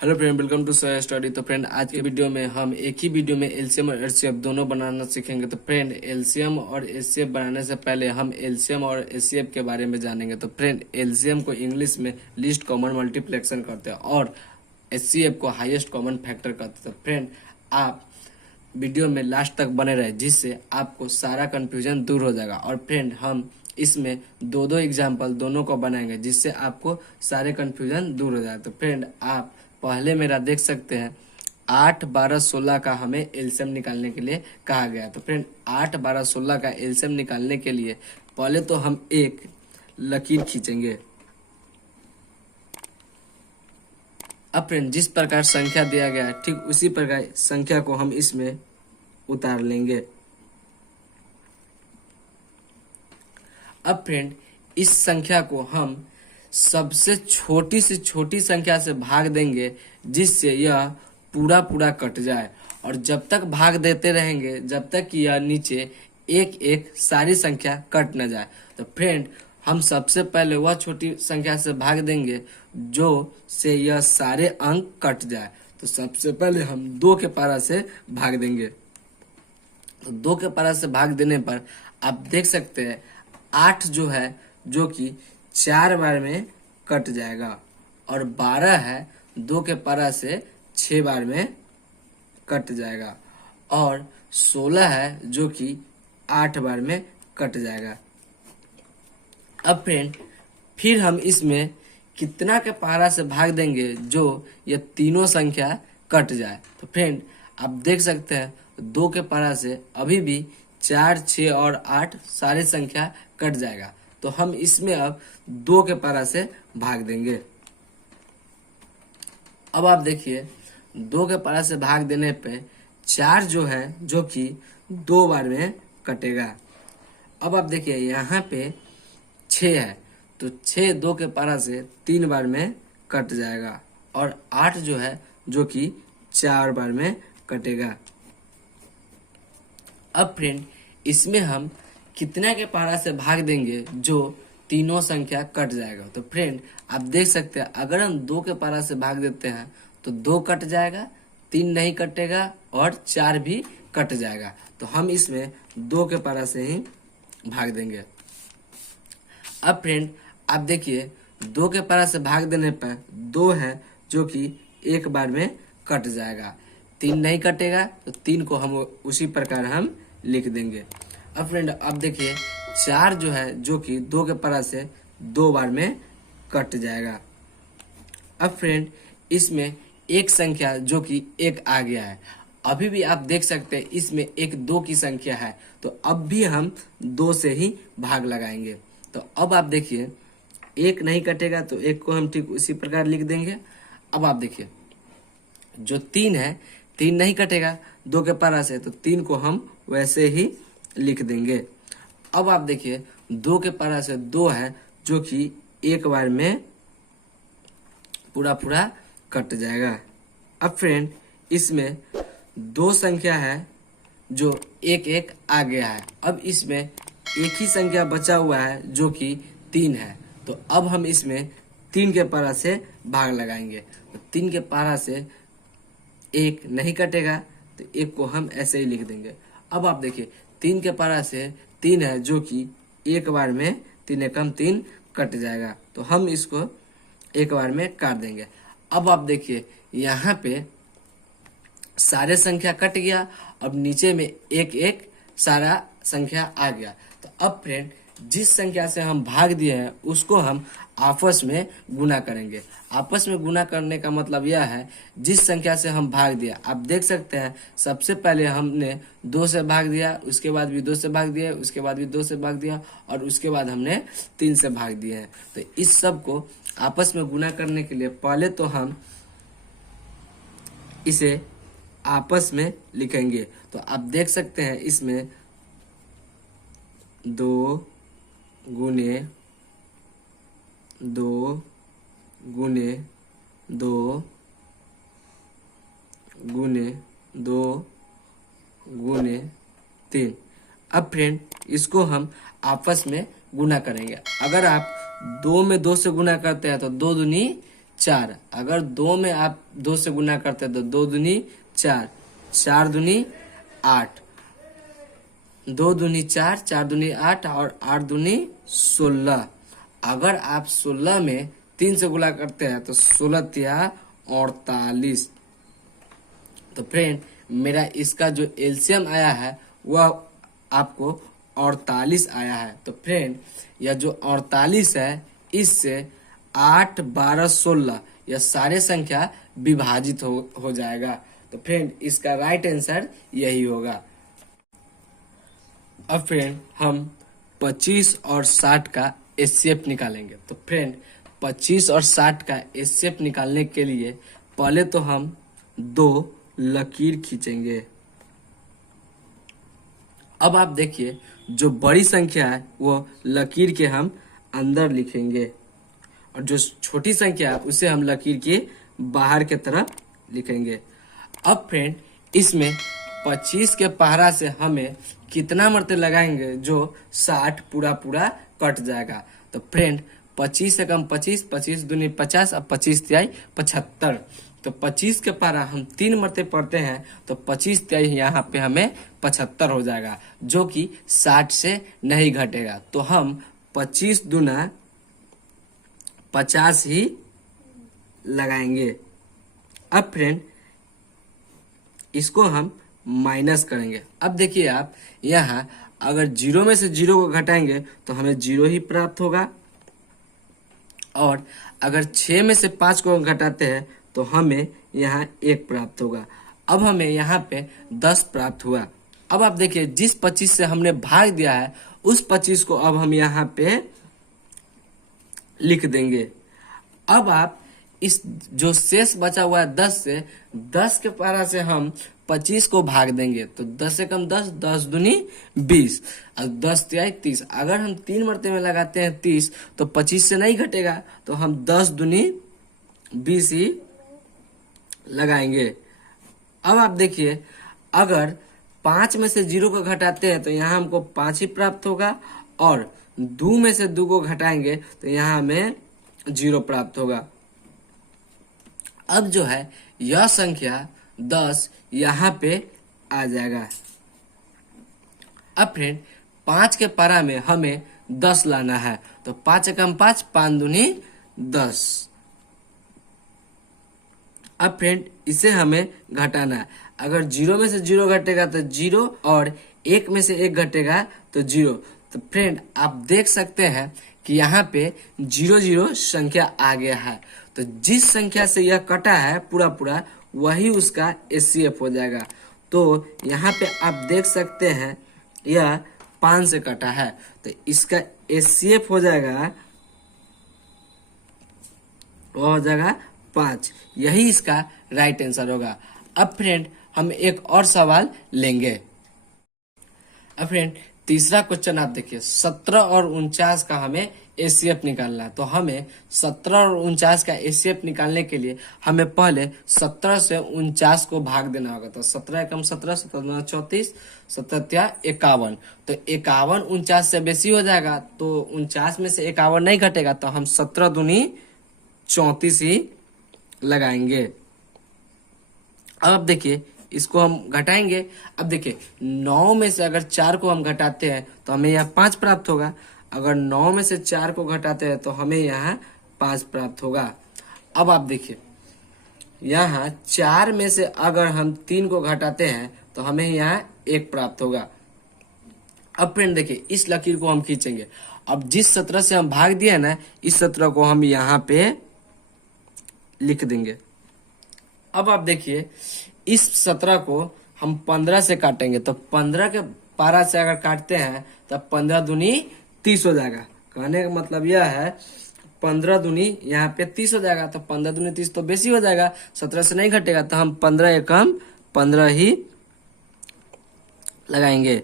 Hello friend, welcome to soya study. तो friend, आज के वीडियो में हम एक ही वीडियो में एलसीएम और एचसीएफ दोनों बनाना सीखेंगे। तो फ्रेंड, एलसीएम और एचसीएफ बनाने से पहले हम एलसीएम और एचसीएफ के बारे में जानेंगे। तो फ्रेंड, एलसीएम को इंग्लिश में लीस्ट कॉमन मल्टीप्लेक्शन करते हैं और एचसीएफ को हाईएस्ट कॉमन फैक्टर कहते हैं। तो फ्रेंड, आप वीडियो में लास्ट तक बने रहे, जिससे आपको सारा कंफ्यूजन दूर हो जाएगा। और फ्रेंड, हम इसमें दो दो एग्जाम्पल दोनों को बनाएंगे, जिससे आपको सारे कंफ्यूजन दूर हो जाए। तो फ्रेंड, आप पहले मेरा देख सकते हैं 8, 12, 16 का हमें एलसीएम निकालने के लिए कहा गया। तो फ्रेंड, 8, 12, 16 का एलसीएम निकालने के लिए पहले तो हम एक लकीर खींचेंगे। अब फ्रेंड, जिस प्रकार संख्या दिया गया है ठीक उसी प्रकार संख्या को हम इसमें उतार लेंगे। अब फ्रेंड, इस संख्या को हम सबसे छोटी से छोटी संख्या से भाग देंगे, जिससे यह पूरा पूरा कट जाए। और जब तक भाग देते रहेंगे जब तक कि यह नीचे एक एक सारी संख्या कट न जाए। तो फ्रेंड, हम सबसे पहले वह छोटी संख्या से भाग देंगे जो से यह सारे अंक कट जाए। तो सबसे पहले हम 2 के पारा से भाग देंगे। तो 2 के पारा से भाग देने पर आप देख सकते हैं 8 जो है, जो कि 4 बार में कट जाएगा, और 12 है 2 के पारा से 6 बार में कट जाएगा, और 16 है जो कि 8 बार में कट जाएगा। अब फ्रेंड, फिर हम इसमें कितना के पारा से भाग देंगे जो ये तीनों संख्या कट जाए। तो फ्रेंड, आप देख सकते हैं 2 के पारा से अभी भी 4, 6 और 8 सारी संख्या कट जाएगा। तो हम इसमें अब 2 के पारा से भाग देंगे। अब आप देखिए 2 के पारा से भाग देने पे 4 जो है, जो कि 2 बार में कटेगा। अब आप देखिए यहाँ पे 6 है, तो 6 2 के पारा से 3 बार में कट जाएगा, और 8 जो है, जो कि 4 बार में कटेगा। अब फ्रेंड, इसमें हम कितना के पारा से भाग देंगे जो तीनों संख्या कट जाएगा। तो फ्रेंड, आप देख सकते हैं अगर हम 2 के पारा से भाग देते हैं तो 2 कट जाएगा, 3 नहीं कटेगा, और 4 भी कट जाएगा। तो हम इसमें 2 के पारा से ही भाग देंगे। अब फ्रेंड, आप देखिए 2 के पारा से भाग देने पर 2 है जो कि 1 बार में कट जाएगा, 3 नहीं कटेगा, तो 3 को हम उसी प्रकार हम लिख देंगे। अब फ्रेंड, अब देखिए 4 जो है, जो कि 2 के पारा से 2 बार में कट जाएगा। अब फ्रेंड, इसमें एक संख्या जो कि 1 आ गया है, अभी भी आप देख सकते हैं इसमें एक 2 की संख्या है, तो अब भी हम 2 से ही भाग लगाएंगे। तो अब आप देखिए 1 नहीं कटेगा, तो 1 को हम ठीक उसी प्रकार लिख देंगे। अब आप देखिए जो 3 है, 3 नहीं कटेगा 2 के पारा से, तो 3 को हम वैसे ही लिख देंगे। अब आप देखिए 2 के पारा से 2 है जो कि 1 बार में पूरा पूरा कट जाएगा। अब फ्रेंड, इसमें 2 संख्या है जो 1 1 आ गया है। अब इसमें एक ही संख्या बचा हुआ है जो कि 3 है। तो अब हम इसमें 3 के पारा से भाग लगाएंगे। तो 3 के पारा से 1 नहीं कटेगा, तो 1 को हम ऐसे ही लिख देंगे। अब आप देखिए 3 के पारा से 3 है जो कि 1 बार में 3 एकम 3 कट जाएगा, तो हम इसको 1 बार में काट देंगे। अब आप देखिए यहाँ पे सारे संख्या कट गया, अब नीचे में 1 1 सारा संख्या आ गया। तो अब फ्रेंड, जिस संख्या से हम भाग दिए हैं उसको हम आपस में गुना करेंगे। आपस में गुना करने का मतलब यह है, जिस संख्या से हम भाग दिया, आप देख सकते हैं सबसे पहले हमने 2 से भाग दिया, उसके बाद भी 2 से भाग दिया, उसके बाद भी 2 से भाग दिया, और उसके बाद हमने 3 से भाग दिए हैं। तो इस सब को आपस में गुना करने के लिए पहले तो हम इसे आपस में लिखेंगे। तो आप देख सकते हैं इसमें 2 गुने 2 गुने 2 गुने 2 गुने 3। अब फ्रेंड, इसको हम आपस में गुना करेंगे। अगर आप 2 में 2 से गुना करते हैं तो 2 दूनी 4। अगर 2 में आप 2 से गुना करते हैं तो 2 दूनी 4, 4 दूनी 8, 2 दूनी 4, 4 दूनी 8 और 8 दूनी 16। अगर आप 16 में 3 से गुना करते हैं तो 16 तिया 48। तो फ्रेंड मेरा इसका जो एलसीएम आया है वह आपको 48 आया है। तो फ्रेंड यह जो 48 है इससे 8, 12, 16 यह सारे संख्या विभाजित हो जाएगा। तो फ्रेंड इसका राइट आंसर यही होगा। अब फ्रेंड हम 25 और 60 का एचसीएफ निकालेंगे। तो फ्रेंड 25 और 60 का एचसीएफ निकालने के लिए पहले तो हम 2 लकीर खींचेंगे। अब आप देखिए जो बड़ी संख्या है वो लकीर के हम अंदर लिखेंगे और जो छोटी संख्या है उसे हम लकीर के बाहर के तरफ लिखेंगे। अब फ्रेंड इसमें 25 के पहरा से हमें कितना मरते लगाएंगे जो 60 पूरा पूरा कट जाएगा। तो फ्रेंड 25 से कम 25, 25 दूनी 50 और 25 तिहाई 75। तो 25 के पारा हम 3 मरते पढ़ते हैं तो 25 तिहाई यहाँ पे हमें 75 हो जाएगा जो कि 60 से नहीं घटेगा। तो हम 25 दूना 50 ही लगाएंगे। अब फ्रेंड इसको हम माइनस करेंगे। अब देखिए आप यहाँ अगर 0 में से 0 को घटाएंगे तो हमें 0 ही प्राप्त होगा और अगर 6 में से 5 को घटाते हैं तो हमें यहाँ 1 प्राप्त होगा। अब हमें यहाँ पे 10 प्राप्त हुआ। अब आप देखिए जिस 25 से हमने भाग दिया है उस 25 को अब हम यहाँ पे लिख देंगे। अब आप इस जो शेष बचा हुआ है 10 से 10 के पारा से हम 25 को भाग देंगे तो 10 से कम 10, 10 दूनी 20 और 10 तिहाई 30। अगर हम 3 मरते में लगाते हैं 30 तो 25 से नहीं घटेगा तो हम 10 दूनी 20 ही लगाएंगे। अब आप देखिए अगर 5 में से 0 को घटाते हैं तो यहाँ हमको 5 ही प्राप्त होगा और 2 में से 2 को घटाएंगे तो यहाँ हमें 0 प्राप्त होगा। अब जो है यह संख्या 10 यहाँ पे आ जाएगा। अब फ्रेंड 5 के पारा में हमें 10 लाना है तो 5 एकम 5, 5 दूनी 10। अब फ्रेंड इसे हमें घटाना है। अगर 0 में से 0 घटेगा तो 0 और 1 में से 1 घटेगा तो 0। तो फ्रेंड आप देख सकते हैं कि यहाँ पे 0 0 संख्या आ गया है। तो जिस संख्या से यह कटा है पूरा पूरा वही उसका एचसीएफ हो जाएगा। तो यहाँ पे आप देख सकते हैं यह 5 से कटा है तो इसका एचसीएफ हो जाएगा, वह हो जाएगा 5। यही इसका राइट आंसर होगा। अब फ्रेंड हम एक और सवाल लेंगे। अब फ्रेंड तीसरा क्वेश्चन आप देखिए 17 और 49 का हमें एचसीएफ निकालना है। तो हमें 17 और 49 का एचसीएफ निकालने के लिए हमें पहले 17 से 49 को भाग देना होगा। तो 17 एकम 17, 17 34, 17 51। तो 51 49 से बेसी हो जाएगा तो 49 में से 51 नहीं घटेगा तो हम 17 दूनी 34 ही लगाएंगे। अब देखिए इसको हम घटाएंगे। अब देखिए 9 में से अगर 4 को हम घटाते हैं तो हमें यहाँ 5 प्राप्त होगा। अगर 9 में से 4 को घटाते हैं तो हमें यहाँ 5 प्राप्त होगा। अब आप देखिए यहाँ 4 में से अगर हम 3 को घटाते हैं तो हमें यहाँ 1 प्राप्त होगा। अब फ्रेंड देखिए इस लकीर को हम खींचेंगे। अब जिस 17 से हम भाग दिए ना इस 17 को हम यहाँ पे लिख देंगे। अब आप देखिए इस 17 को हम 15 से काटेंगे तो 15 के पारा से अगर काटते हैं तो 15 दूनी 30 हो जाएगा। कहने का मतलब यह है 15 दूनी यहाँ पे 30 हो जाएगा। तो 15 दूनी 30 तो बेसी हो जाएगा, 17 से नहीं घटेगा तो हम 15 एकम 15 ही लगाएंगे।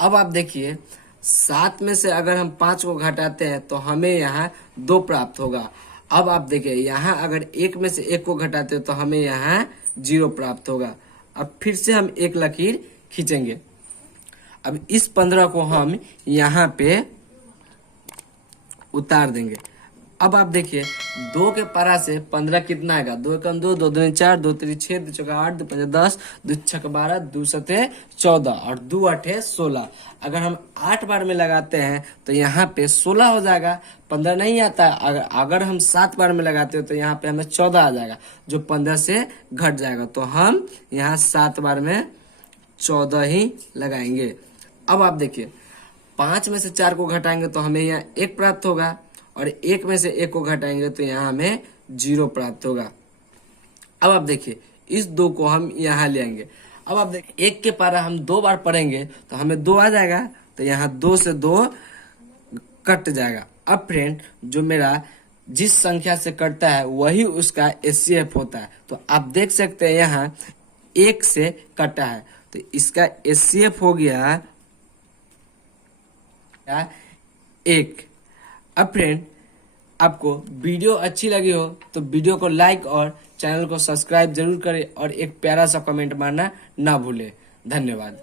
अब आप देखिए 7 में से अगर हम 5 को घटाते हैं तो हमें यहाँ 2 प्राप्त होगा। अब आप देखिए यहाँ अगर 1 में से 1 को घटाते हैं तो हमें यहाँ 0 प्राप्त होगा। अब फिर से हम एक लकीर खींचेंगे। अब इस 15 को हम यहाँ पे उतार देंगे। अब आप देखिए 2 के पारा से 15 कितना आएगा, 2 एकम 2, 2 दूनी 4, 2 3 6, 2 चौका 8, 2 पंजा 10, 2 छक्का 12, 2 सते 14 और 2 आठे 16। अगर हम 8 बार में लगाते हैं तो यहाँ पे 16 हो जाएगा, 15 नहीं आता। अगर हम 7 बार में लगाते हो तो यहाँ पे हमें 14 आ जाएगा, जो 15 से घट जाएगा। तो हम यहाँ 7 बार में 14 ही लगाएंगे। अब आप देखिए 5 में से 4 को घटाएंगे तो हमें यहाँ 1 प्राप्त होगा, और 1 में से 1 को घटाएंगे तो यहाँ हमें 0 प्राप्त होगा। अब आप देखिए इस 2 को हम यहाँ ले आएंगे। अब आप देखिए 1 के पारा हम 2 बार पढ़ेंगे तो हमें 2 आ जाएगा, तो यहाँ 2 से 2 कट जाएगा। अब फ्रेंड जो मेरा जिस संख्या से कटता है वही उसका एचसीएफ होता है। तो आप देख सकते हैं यहाँ 1 से कटा है, तो इसका एचसीएफ हो गया 1। अब फ्रेंड आपको वीडियो अच्छी लगी हो तो वीडियो को लाइक और चैनल को सब्सक्राइब जरूर करें, और एक प्यारा सा कमेंट मारना ना भूलें। धन्यवाद।